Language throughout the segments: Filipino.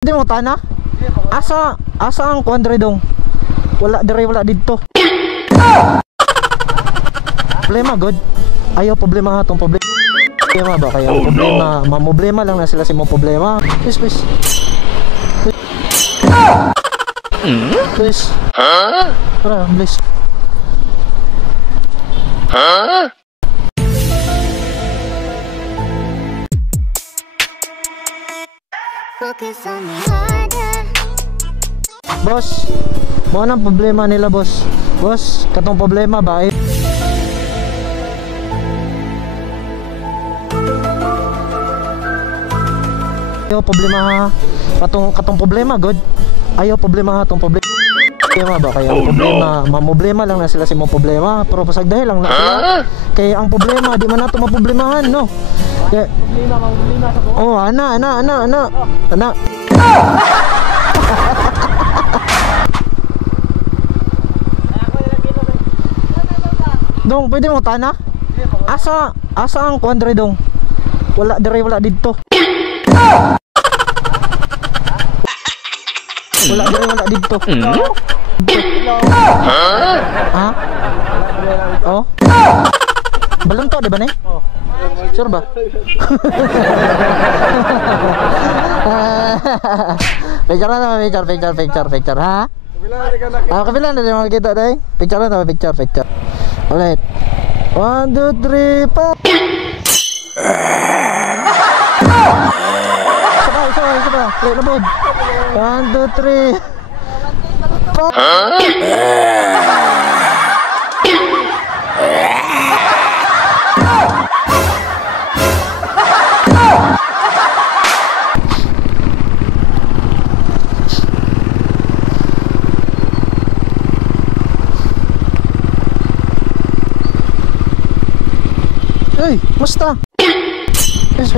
Di mo tana? Asa ang kuandre dong? Wala dito. Problema god. Ayaw problema atong problema. Problema ba kaya? Problema, problema lang na sila si mo problema. Please. Please. Tara, please. Boss, mo nang problema nila, boss. Boss, katong problema ba? Ayaw problema katong problema god. Ayaw problema atong problema. Problema ba kaya? Problema, problema lang na sila si mo problema. Pero pasag dahil lang na sila. Kaya ang problema di man nato maproblemahan, no? Kaya, problema sa buhay. Oh, ana. Dong, pwede mo tana? Asa ang kuandre dong? Wala dito. Wala dito. Ha? Oh? Balon to, di ba ne? Sure ba? Picture, ha? Kabila na rin makikita dahil. Picture. Alright. 1, 2, 3, 4. Isa pa. Play na bod. 1, 2, 3, 4. Hey, musta? Yes.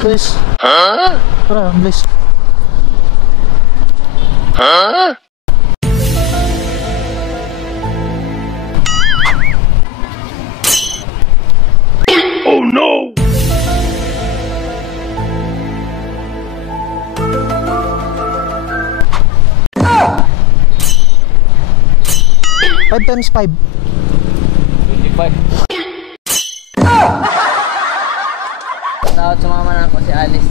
Please. Tara, please. Oh no! Five times 5. 25. Tawad sumama na ako si Alice.